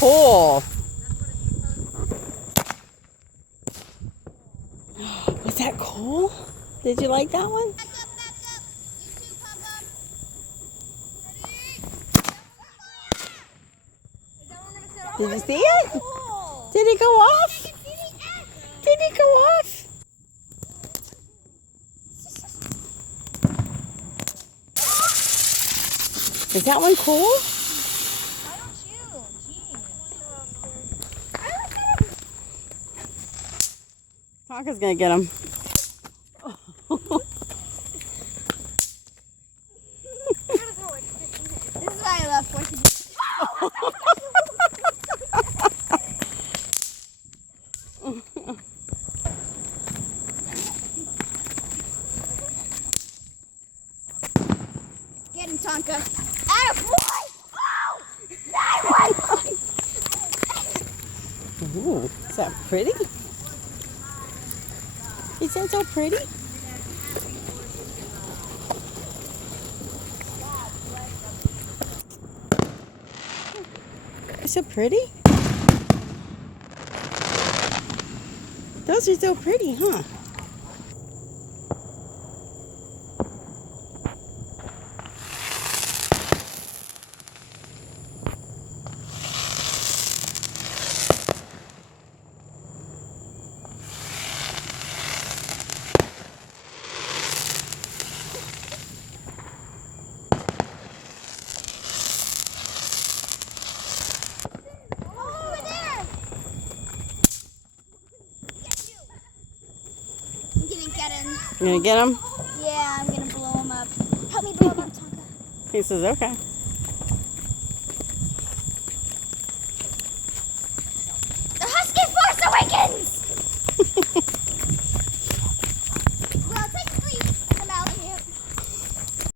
cool. Was that cool? Did you like that one? Did you see it? Did it go off? Did it go off? Is that one cool? Why don't you? Tonka's gonna get him. This is why I love forcing. Get him, Tonka. Attaboy! Oh! Ooh, is that pretty? Is that so pretty? It's so pretty. Those are so pretty, huh? Get him. You gonna get him? Yeah, I'm gonna blow him up. Help me blow him up, Tonka. He says, okay.